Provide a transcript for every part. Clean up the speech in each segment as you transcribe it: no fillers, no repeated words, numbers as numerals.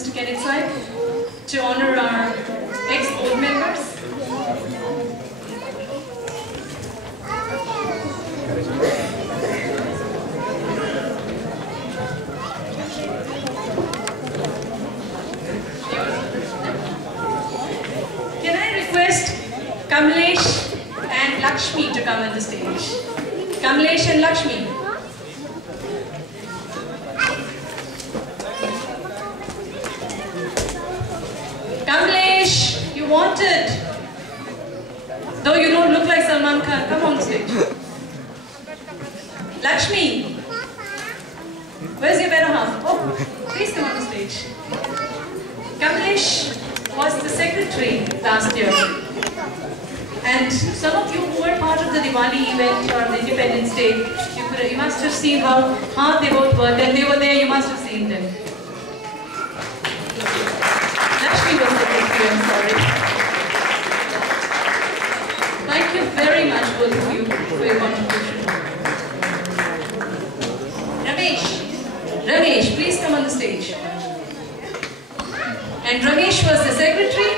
Mr. Kenneth side to honor our ex-board members. Can I request Kamlesh and Lakshmi to come on the stage? Kamlesh and Lakshmi. Kamlesh, you wanted. Though you don't look like Salman Khan, come on stage. Lakshmi, where's your better half? Oh, please come on the stage. Kamlesh was the secretary last year. And some of you who were part of the Diwali event or the Independence Day, you must have seen how hard they both worked, and they were there, you must have seen them. Lakshmi was secretary, I'm sorry. Thank you very much, both of you, for your contribution. Ramesh, please come on the stage. And Ramesh was the secretary,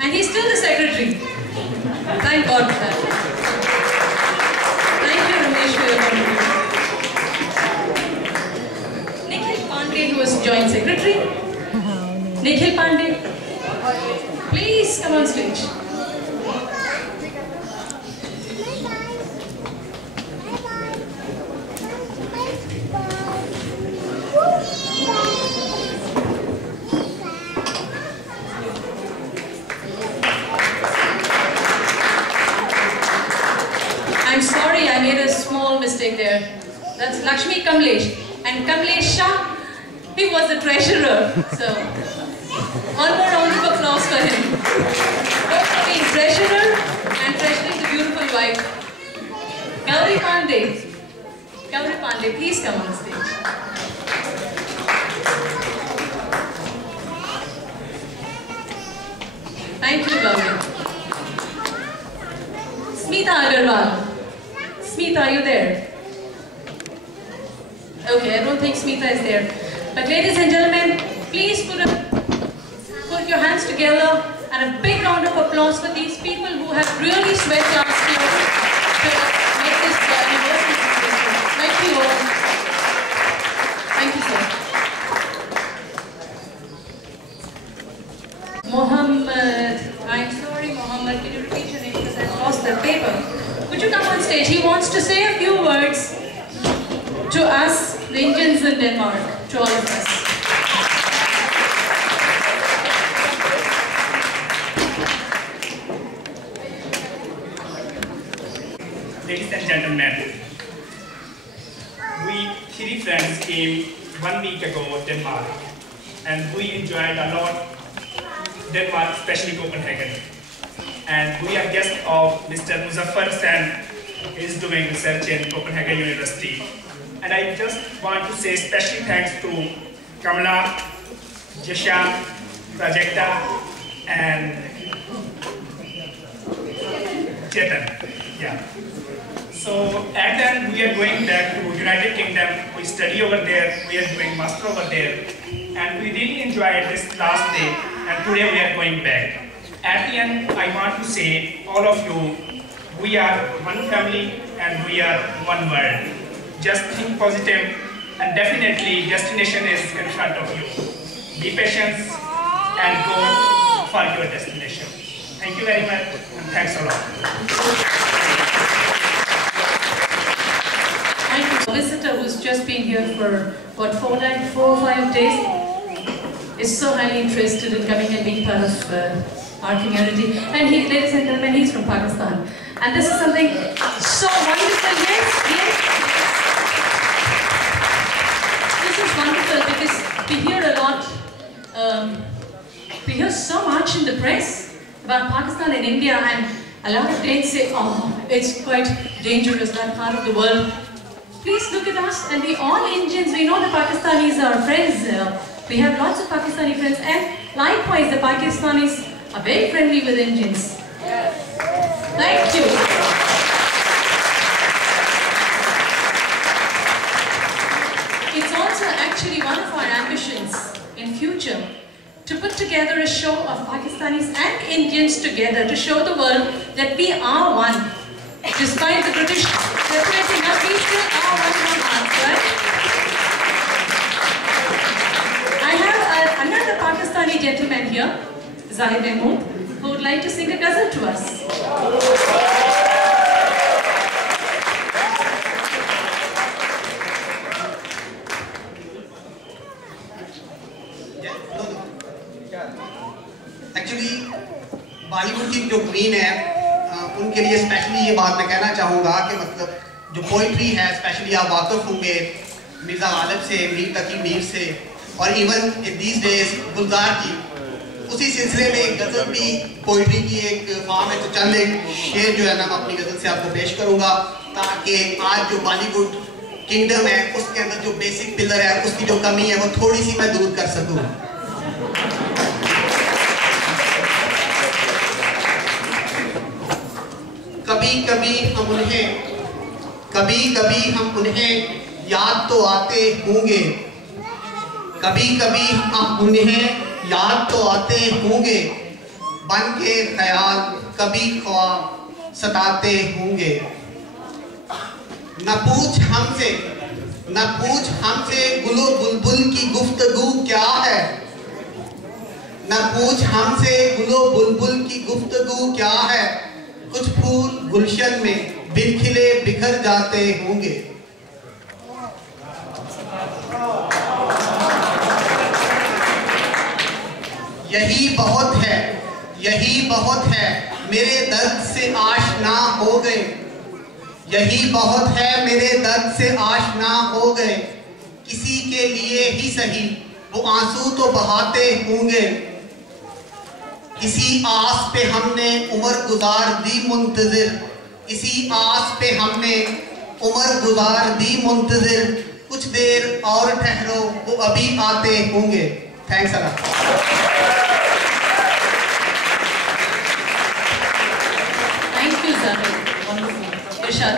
and he's still the secretary. Thank God for that. Thank you, Ramesh, for your contribution. Nikhil Pandey, who was joint secretary. Nikhil Pandey, please come on stage. I'm sorry, I made a small mistake there. That's Lakshmi Kamlesh. And Kamlesh Shah, he was the treasurer. So, one more round of applause for him. Both for being treasurer and treasuring the beautiful wife. Gauri Pandey, please come on the stage. Thank you, Gauri. Smita Agarwal. Smita, are you there? Okay, I don't think Smita is there. But ladies and gentlemen, please put your hands together and a big round of applause for these people who have really sweat last year to make this anniversary successful. Thank you all. Thank you, sir. Mohammed, I'm sorry Mohammed, can you repeat your name because I lost the paper. Would you come on stage? He wants to say a few words to us, the Indians in Denmark, to all of us. Ladies and gentlemen, we three friends came 1 week ago to Denmark, and we enjoyed a lot Denmark, especially Copenhagen. And we are guests of Mr. Muzaffar Sen, who is doing research in Copenhagen University. And I just want to say special thanks to Kamala, Jasha, Prajakta, and Chetan. Yeah. So at the end, we are going back to United Kingdom. We study over there. We are doing master over there. And we really enjoyed this last day. And today we are going back. At the end, I want to say, all of you, we are one family and we are one world. Just think positive, and definitely destination is in front of you. Be patient and go for your destination. Thank you very much, and thanks a lot. Thank you. A visitor who's just been here for, what, 4 or 5 days, is so highly interested in coming and being part of our community. And he, ladies and gentlemen, he's from Pakistan. And this is something so wonderful. Yes. This is wonderful because we hear a lot, we hear so much in the press about Pakistan and India, and a lot of Danes say, oh, it's quite dangerous, that part of the world. Please look at us, and we all Indians, we know the Pakistanis are friends. We have lots of Pakistani friends, and likewise the Pakistanis are very friendly with Indians. Thank you. It's also actually one of our ambitions in future to put together a show of Pakistanis and Indians together to show the world that we are one. Despite the British separating us, we still are one heart, right? I have another Pakistani gentleman here, Zahid Mahmood, who would like to sing a ghazal to us. Actually Bollywood की जो queen है उनके लिए specially ये बात मैं कहना चाहूँगा कि मतलब जो पोइट्री है स्पेशली आप वाकिफ होंगे मिर्ज़ा गालिब से, मीर तकी मीर से और इवन दीज डेज गुलजार जी, उसी सिलसिले में एक गज़ल भी पोइट्री की एक फॉर्म है। तो चंद एक शेर जो है ना मैं अपनी गज़ल से आपको पेश करूँगा ताकि आज जो बॉलीवुड किंगडम है उसके अंदर जो बेसिक पिलर है उसकी जो कमी है वो थोड़ी सी मैं दूर कर सकूँ। कभी कभी हम उन्हें याद तो आते होंगे, कभी कभी हम उन्हें याद तो आते होंगे, बन के ख्याल कभी ख्वाब सताते होंगे। न पूछ हमसे गुलो बुलबुल की गुफ्तगू क्या है, न पूछ हमसे गुलो बुलबुल की गुफ्तगू क्या है, कुछ फूल गुलशन में बिलखिले बिखर जाते होंगे। यही बहुत है मेरे दर्द से आशना हो गए, यही बहुत है मेरे दर्द से आशना हो गए, किसी के लिए ही सही वो आंसू तो बहाते होंगे। इसी आस पे हमने उम्र गुजार दी मुंतजिर, इसी आस पे हमने उम्र गुजार दी मुंतजिर, कुछ देर और ठहरो वो अभी आते होंगे। Thanks Allah. Thank you sir, wonderful. Irshad.